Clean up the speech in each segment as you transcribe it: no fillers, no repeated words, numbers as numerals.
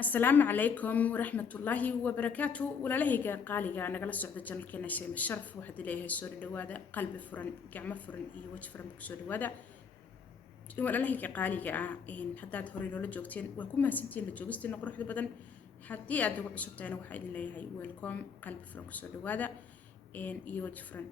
السلام عليكم ورحمة الله وبركاته ولا لهيجا قاليجا أنا جالس صعد جنال كنا شيء من الشرف واحد إليه السود الدوادة قلب فرن جعمة فرن وجه فرن بكسود الدوادة ولا لهيجا قاليجا إن حداد هورين ولا جوكتين وكم ما سنتين لجوجستين نقول حد بدن حدي أدو عصبتين واحد إليه هاي ويلكم قلب فرن بكسود الدوادة إن وجه فرن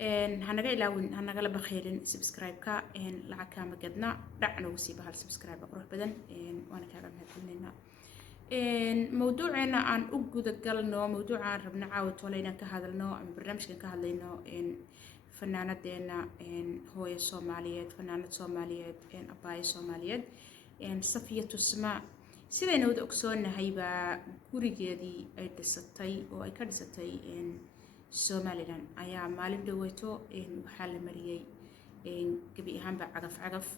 إن هنجا لون هنجا لبخيرين سبسكرايب كا إن لعكا مجدنا دعنا وسيبها السبسكرايب أقول بدن إن وأنا كذا مهتمين موضوعنا عن أوجد قالنا موضوع عن ربنا عاود ولينا كهذا النوع من برنامج كهذا النوع إن فنانة دينا إن هو الصوماليات فنانة صوماليات إن أباي صوماليات إن صفية السماء سيدا نود أكسون هيبا كوري جدي أي دستي أو أي كدستي إن صوماليان أيا مالين دويتو إن حال مريي إن كبي هم بعرف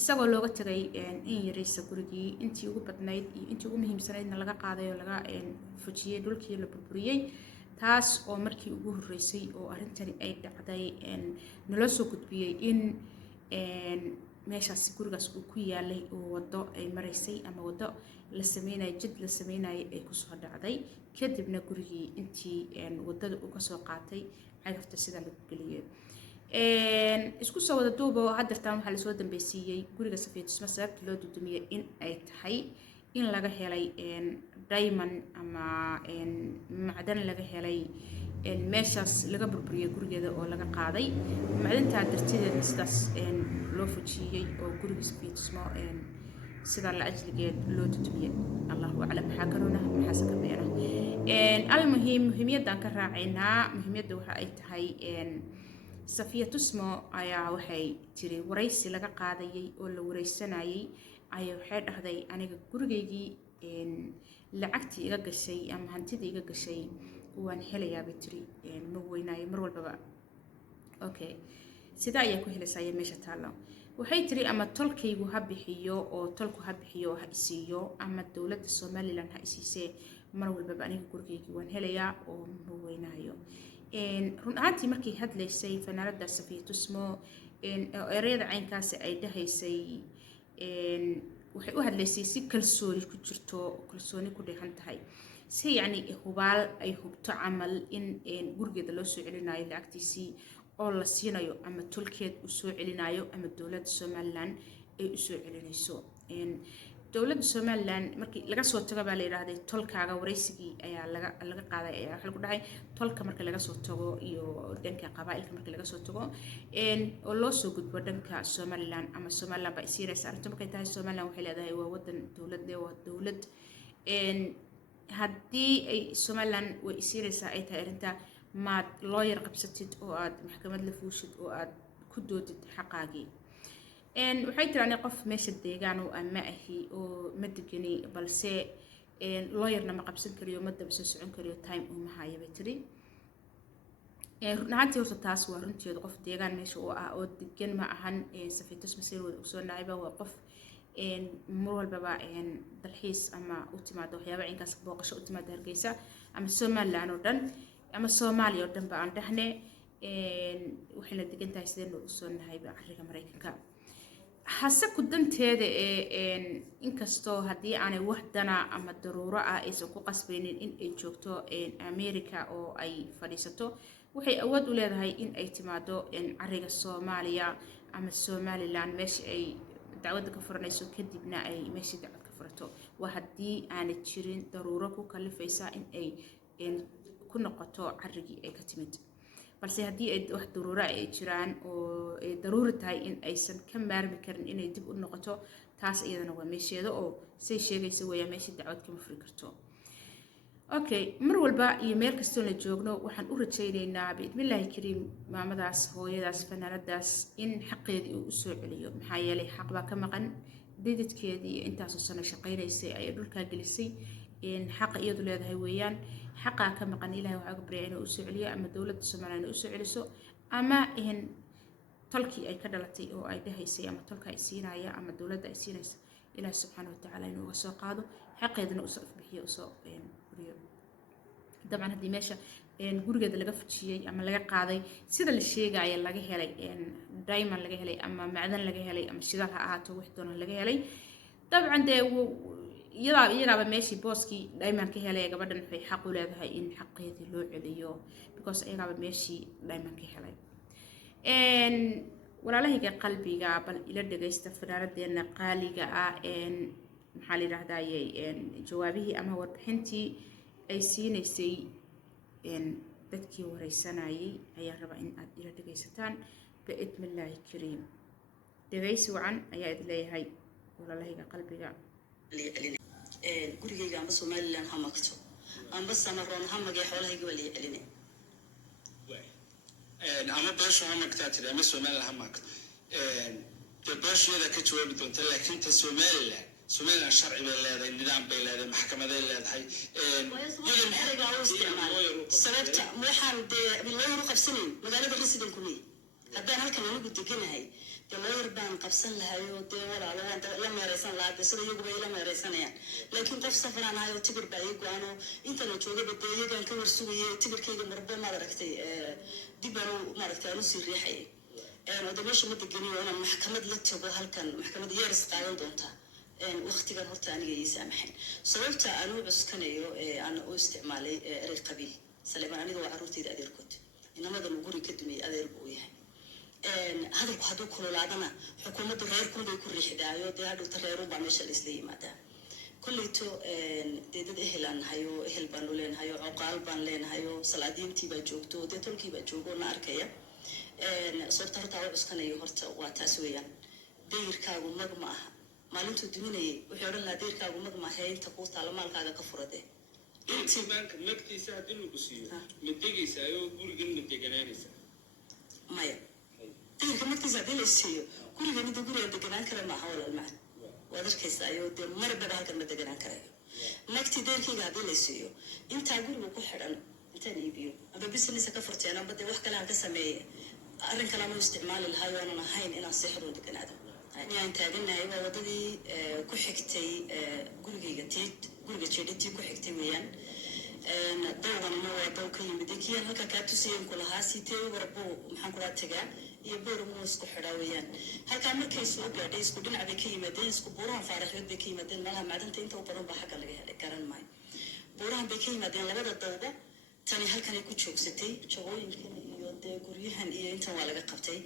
isagoo looga tagay in yareysa gurigii intii ugu badnayd iyo intii ugu muhiimsanaydna laga qaaday oo laga fujiyay dhulkii la burburiyay taas oo markii ugu horeysay oo arintani ay dhacday nala soo gudbiyay in meeshaas gurigaas uu ku yaalay oo wado ay mareysay ama wado la sameynay jid la sameynay ay ku soo dhacday kadibna gurigii intii wadada uu ka soo qaatay cagafta sida lagu galiyay isku soo wada duuba hadartaan waxa la soo dambeysiyay guriga Safiya Tusma sababta loo dudumiyay in ay tahay in laga helay diamond ama macdan laga helay meeshaas laga burburiyay gurigeeda oo laga qaaday macdanta dartideed sidaas loo fujiyay oo guriga Safiya Tusma sida la ajligeed loo dudumiyay Allahu a'lam xakaruna maxaa ka beena muhiimiyaddan ka raacaynaa muhiimiyadda waxa ay tahay Safiya Tusma ayaa waxay tiri wareysi laga qaadayay oo la wareysanayay ayaa waxay dhahday aniga gurigeygii lacagtii iga gashay ama hantidii iga gashay waan helayaa bitri ma weynaayo mar walba okay sida ayaa ku helaysaa meesha taalo waxay tiri ama tolkaygu ha bixiyo oo tolku ha bixiyo ha isiiyo ama dawladda Soomaaliland ha isiisee mar walba aniga gurigeygii waan helayaa oo ma weynaayo run ahaantii markii hadlaysay fanaanada Safiya Tusma ereyada caynkaas ay dhahaysay waxay u hadlaysay si kalsooni ku jirto kalsooni ku dheehan tahay si yani hubaal ay hubto camal in gurigeeda loo soo celinayo lacagtiisii oo la siinayo ama tolkeed u soo celinayo ama dawladda Soomaaliland ay u soo celinayso dawladda Soomaaliland markii laga soo tago baa la yiraahday tolkaaga wareysigii ayaa laga qaaday ayaa waxa lagu dhahay tolka markii laga soo tago iyo dhanka qabaa'ilka markii laga soo tago oo loo soo gudbo dhanka Soomaaliland ama Soomaaliland baa isiiraysa arrinta markay tahay Soomaaliland waxay leedahay waa wadan dawlad haddii ay Soomaaliland way isiiraysa ay tahay arrinta maad lawyer qabsatid oo aad maxkamad la fuushid oo aad ku doodid xaqaagii waxay tiraani qof meesha deegaan oo ama ahi oo ma degani balse lawyer ma qabsan kariyo ma daba soo socon kariyo time uma hayo bay tiri runtii horta taas waa runtii qof deegaan meesha oo degan ma ahan Safiya Tusma wada soo naayba waa qof mar walba dalxiis ama u timaado waxyaabo inkaas booqasho u timaado Hargeysa ama Soomaaliland oo dhan ama Soomaaliya oo dhan baan dhahnay waxayna degan tahay sideen u soo naayba arriga Mareykanka hase ku danteeda inkastoo haddii aanay wax dana ama daruuro ah aysan ku qasbaynin in ay joogto America oo ay fadhiisato waxay awood u leedahay in ay timaado arriga Soomaaliya ama Somaliland meesha ay dacwad ka furanayso kadibna ay meesha dacwad ka furato waa haddii aanay jirin daruuro ku kalifaysa in ay ku noqoto arrigii ay ka timid balse haddii ay wax daruuro ay jiraan oo ay daruuri tahay in aysan ka maarmi karin inay dib u noqoto taas iyadana waa meesheeda oo say sheegaysa weeyaa meesha dacwad kama furi karto okay mar walba iyo meel kastoo la joogno waxaan u rajaynaynaa bismillaahi kariim maamadaas hooyadaas fanaanadaas in xaqeedii uu soo celiyo maxaa yeelay xaq baa ka maqan dididkeedii intaas oo sano shaqaynaysay ay dhulka gelisay xaq iyadu leedahay weeyaan xaqa ka maqan ilaahay waxa uu bareeyay inuu soo celiyo ama dawladda Soomaaliland u soo celiso ama tolkii ay ka dhalatay oo ay dhahaysay ama tolka ay siinaya ama dawladda ay siinaysa ilaahay subhanahu wa ta'ala inuu uga soo qaado xaqeedana uu soo bixiyo soo guriyo dabcan haddii meesha gurigeeda laga fujiyay ama laga qaaday sida la sheegay laga helay diamond laga helay ama macdan laga helay ama shidaal ha ahaato wax doona laga helay dabcan iyagaaba meeshii booskii diamond ka helay gabadhan waxay xaq u leedahay in xaqeedii loo celiyo because iyagaaba meeshii diamond ka helay walaalahayga qalbiga bal ila dhagaysta fanaanadeena qaaliga ah maxaa la yidhahdayey jawaabihii ama warbixintii ay siinaysay dadkii wareysanayay ayaa raba in aad ila dhagaysataan biidni illaahi kariim dhagaysi wacan ayaa idin leeyahay walaalahayga qalbiga gurigayga amba somaliland ha magto amba samaroon ha magee xoolahayga waa lii celine ama beesho ha magtaa tiri ama somaliland ha magto dee beeshiyada ka jawaabi doonta laakiin ta somaliland sharci bay leedahay nidaam bay leedahay maxkamaday leedahay ereygaa u isticmaal sababta waxaan dee looyar u qabsanayn magaalada residentku leey haddaan halkan anigu deganahay dee looyar baan qabsan lahayo dee walaalo waan la meeraysan lahaa dee sida iyaguba ila meeraysanayaan laakiin qof safaraan ahayo tigir baa ii go-ano intana joogaba dee iyagaan ka warsugayay tigirkayga marba maad aragtay dib aan maaragtay aan usii riixayay wada meesha ma degeniyo inaan maxkamad la tago halkan maxkamad yeeris qaadan doontaa waqtigan horta aniga ii saamaxayn sababta aan u cuskanayo aan u isticmaalay erey qabiil saleebaan aniga waa caruurtayda adeerkood inamadan uu guri ka dumiyey adeer buu yahay hadalku hadduu kululaadana xukuumaddu reerkunbay ku riixdaayo dee hadhowta reerunbaa meesha laisla yimaadaa kolleyto dee dad ehel aan nahayo ehel baanu leenahayo coqaal baan leenahayo salaadiintii baa joogto dee tolkii baa joogo na arkaya sababta horta aan u cuskanayo horta waa taas weeyaan dayirkaagu mag ma aha maalintuu duminayay wuxuu odhan lahaa dayrkaagu mag maahe inta kuu taalo maalkaaga ka furade intiimaanka magtiisa haddii lagu siiyo ma degaysaa oo gurigan ma deganaanaysaa maya dayrka magtiisa haddii la siiyo gurigan mida guriga deganaan kara maaha walaal macan waad arkaysaa iyo dee marbaba halkan ma deganaan karayo magtii dayrkayga haddii la siiyo intaa guriga ku xidhan intaan iibiyo amba businessa ka furteen amba dee wax kale aan ka sameeye arrin kale aan u isticmaali lahayo aanan ahayn inaan seexdoon deganaado inaan taaganahay waa wadadii ku xigtay gurigayga guriga jeedhatii ku xigtay weeyaan dawganna waa daw ka yimid kiyaan halka kaa tusayen ku lahaa sitee warbuu maxaan kula tagaa iyo boormuu isku xidhaa weeyaan halkaa markay soo gaadhay isku dhinac bay ka yimaadeen isku buurahan faaraxyood bay ka yimaadeen malaha macdanta inta u badan baa xagga laga helay garan maayo buurahan bay ka yimaadeen labada dawba tani halkanay ku joogsatay jagooyinkan iyo dee guryahan iyo intan waa laga qabtay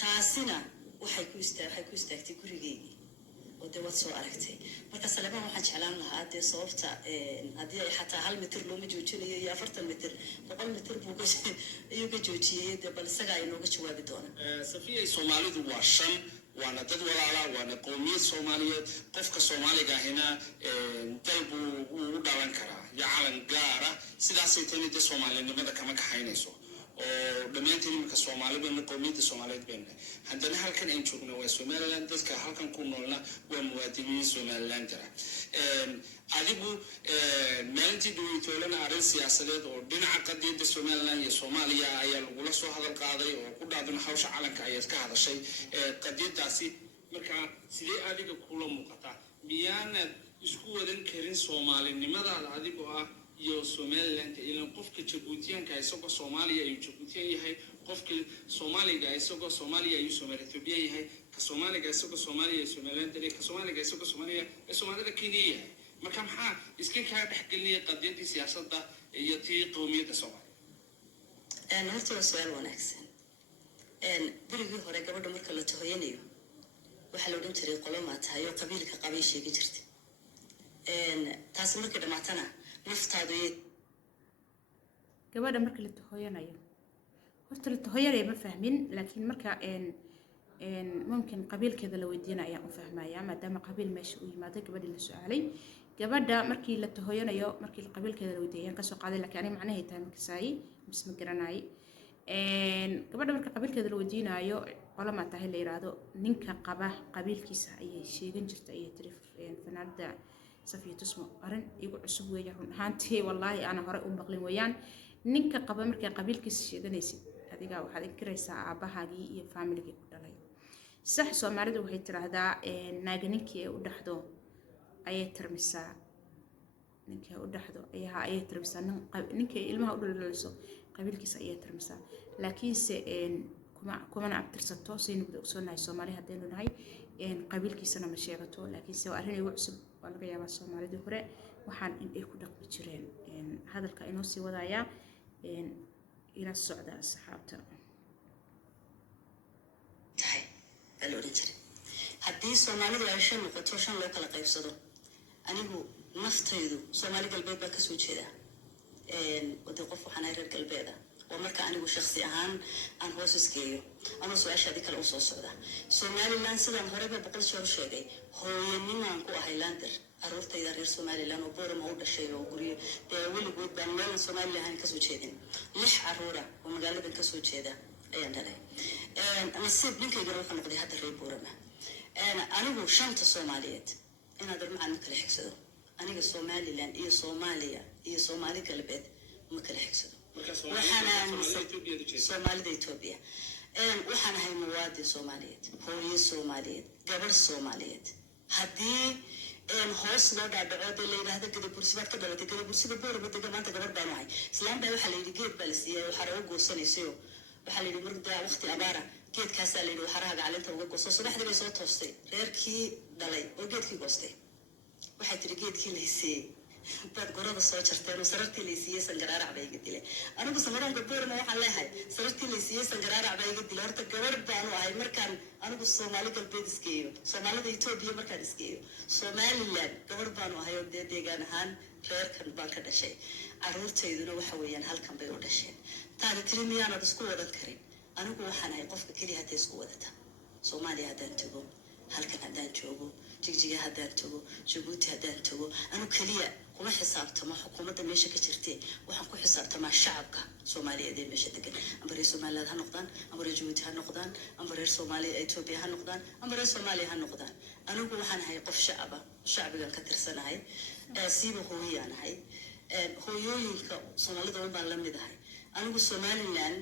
taasina waxay ku istaagtay gurigeygii oo dee waad soo aragtay marka saleebaan waxaan jeclaan lahaa dee sababta haddii ay xataa 1 mitir looma joojinayo iyo 40 mitir 100 mitir buu ayuu ka joojiyey dee bal isaga ay nooga jawaabi doonaan safiyay soomaalidu waa 5 waana dad walaala waana qowmiyad soomaaliyeed qofka soomaaliga ahina dal buu u dhalan karaa iyo calan gaara sidaasay tani dee soomaalinimada kama kaxaynayso oo dhammaantiin iminka soomaalida qowmiyadda soomaaliyeed bayna haddana halkan aan joogno waa somaliland dadka halkan ku noolna waa muwaadiniin somaliland jira adigu maalintii dhaweytoolana arrin siyaasadeed oo dhinaca qadiyadda somaliland iyo soomaaliya ayaa lagula soo hadal qaaday oo ku dhacdan hawsha calanka ayaad ka hadashay qadiyadaasi markaa sidee adiga kula muuqataa miyaanad isku wadan karin soomaalinimadaada adigoo ah iyo somaliland ilan qofka jabuutiyaanka isagoo soomaaliya ayuu jabuutiyan yahay qofka soomaaliga isagoo soomaaliya ayuu soomaali ethoobiyan yahay ka soomaaliga isagoo soomaaliya iyo somaliland ka soomaaliga isagoo soomaaliya ee soomaalida kenya yahay marka maxaa iska kaa dhexgelinaya qadiyadii siyaasadda iyo tii qowmiyadda soomaaliya horta waa su-aal wanaagsan berigii hore gabadha marka la tahoyanayo waxaa la odhan jiray qolomaa tahay oo qabiilka qabay sheegi jirtay taasi markay dhamaatana gabadha marka la tahoyanayo horta la tahoyanaya ma fahmin laakiin marka mumkin qabiilkeeda la weydiina ayaan u fahmaya maadaama qabiil meesha u yimaaday gabadhii la su-aalay gabadha markii la tahoyanayo markii qabiilkeeda la weydiiyay ayaan kasoo qaaday laakiin aniga macnahay tahay markasaay mis ma garanaay gabadha marka qabiilkeeda la weydiinayo qolama tahay la yiraahdo ninka qaba qabiilkiisa ayay sheegan jirta ayay tiri fanaanada safiya tusmo arin igu cusub weeyaan run ahaantii wallaahi ana hore u maqlin weeyaan ninka qaba markay qabiilkiisa sheeganaysid adiga waxaad inkiraysaa aabahaagii iyo familigii ku dhalay sax Soomaalidu waxay tiraahdaa naaga ninkii ay u dhaxdo ayay tirmisaa ninkii u dhaxdo ayay tirmisaa ninkii ilmaha u dhalayso qabiilkiisa ayay tirmisaa laakiinse kuma abtirsato saynu ogsoonnahay Soomaali haddaynu nahay qabiilkiisana ma sheegato laakiinse waa arrin igu cusub waa laga yaabaa Soomaalidii hore waxaan in ay ku dhaqmi jireen hadalka inoo sii wadaya ila socda asxaabta tahay baloodin jiray haddii Soomaalidu ay shan noqoto shan loo kala qaybsado anigu naftaydu Soomaali galbeed baa ka soo jeeda wada qof waxaan ahay reer galbeeda oo marka anigu shakhsi ahaan aan hoos isgeeyo ama su'aashaadii kale u soo socda Somaliland sidaan horeba boqol jeer sheegay hooyanimaan ku ahay lander aroortayda reer Somaliland oo boorama u dhashay oo guriyo weligood baan meel Somaliland ka soo jeedin 6 caruura oo magaaladan ka soo jeeda ayaan dhalay nasiib ninkayga wuxuu noqday hadda reer boorama anigu shanta Soomaaliyeed inaad macna kala xigsado aniga Somaliland iyo Soomaaliya iyo Soomaali galbeed ma kala xigsado Soomaalida Itoobiya waxaan ahay muwaadin Soomaaliyeed hooyo Soomaaliyeed gabar Soomaaliyeed haddii hoos loo dhaadhaco la yiraahdo gada bursibaad ka dhalatay gada bursiga boorba degan maanta gabar baan ahay islaan baa waxa la yiri geed baa la siiyay waxa lagu goosanayso waxa la yiri marka waqti abaara geedkaas la yiri waxa raaga calinta uga gooso subaxdii bay soo toostay reerkii dhalay oo geedkii goostay waxay tiri geedkii la hisay dad gorada soo jarteen oo sarartii la siiyay sangaraarac bay iga dilay anigu samaraanka boorma waxaan leeyahay sarartii la siiyay sangaraarac bay iga dilay horta gabar baan ahay markaan anigu Soomaali galbeed iskeeyo Soomaalida Itoobiya markaan iskeeyo Somaliland gabar baan ahay oo deegaan ahaan reerkan baan ka dhashay caruurtayduna waxa weeyaan halkan bay u dhasheen taani tiri miyaanad isku wadan karin anigu waxaan ahay qofka kaliya hadda isku wadata Soomaaliya haddaan tago halkan haddaan joogo jigjiga haddaan tago Djibouti haddaan tago anu kaliya kuma xisaabtamo xukuumadda meesha ka jirtay waxaan ku xisaabtamaa shacabka Soomaaliyeed ee meesha degan amba reer Somaliland ha noqdaan amba reer Djibouti ha noqdaan amba reer Soomaaliya Itoobiya ha noqdaan amba reer Soomaaliya ha noqdaan anigu waxaan ahay qof shacbigan ka tirsanahay siiba hooyaan ahay hooyooyinka Soomaalida baan la mid ahay anigu Somaliland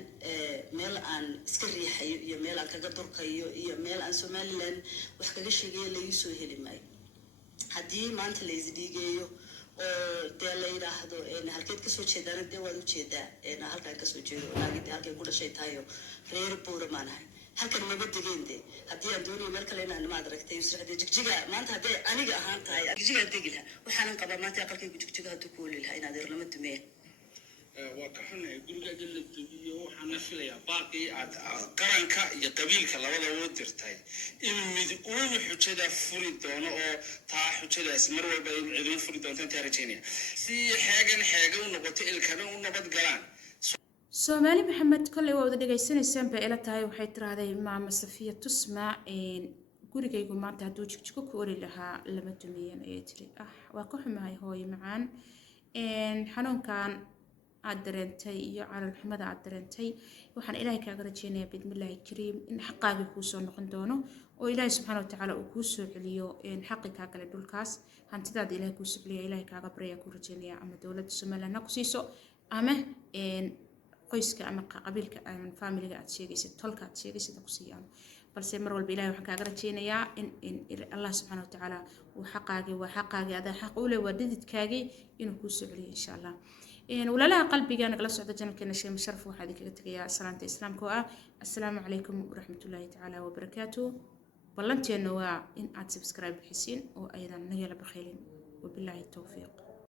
meel aan iska riixayo iyo meel aan kaga durkayo iyo meel aan Somaliland wax kaga sheegayo la soo heli maayo haddii maanta la isdhiigeeyo oo la yiraahdo halkeed ka soo jeedaan waad u jeedaa halkaan ka soo jeedo naagid halkay ku dhashay tayo reer booramaanahay halkan naga degeende haddii aan doonayo meel kale inaan ma aragtay usraxday jigjiga maanta haddii aniga ahaan tahay jigjiga degila waxaan qabaa maanta aqalkay jigjiga haduu ku leeyahay inaad lama dumeen waa ka xunay guriga la dubiyo waxaan filayaa baaqi aad qaranka iyo qabiilka labadaba u dirtay in mid uu xujada furi doono oo taa xujadaas mar walba in cidin furi doonto inta rajaynaya si xeega u noqoto ilkana u nabad galaan Soomaali Maxamed kulli waa wada dhageysanaysan ba ila tahay waxay tiraahday maama Safiya Tusma gurigaygu maanta haduu jigjigo ku ori lahaa lama dumiyeen ay tiri waa ka xumahay hooyo macaan xanuunkan aad dareentay iyo calool xumada aad dareentay waxaan ilaahay kaaga rajeynayaa bidmillaahi kariim in xaqaaga ku soo noqon doono oo ilaahay subxaanahu wa ta'aala uu ku soo celiyo xaqi ka kale dhulkaas hantidaada ilaahay ku soo celiyo ilaahay kaaga baraya ku rajeynayaa ama dawladda Soomaaliland ku siiso ama qoyska ama qabiilka ama familiga aad sheegaysid tolka aad sheegaysid ku siiyaan balse mar walba ilaahay waxaan kaaga rajeynayaa in Allah subxaanahu wa ta'aala uu xaqaaga ada xaq u leh wadidkaagi inuu ku soo celiyo insha Allah ولا قلبي أنا جلست على جنب كنا شيء مشرف واحد كذا تقيا سلامة الإسلام كوا السلام عليكم ورحمة الله تعالى وبركاته بلنتي إنه إن أد سبسكرايب حسين وأيضا نهي بخير وبالله التوفيق.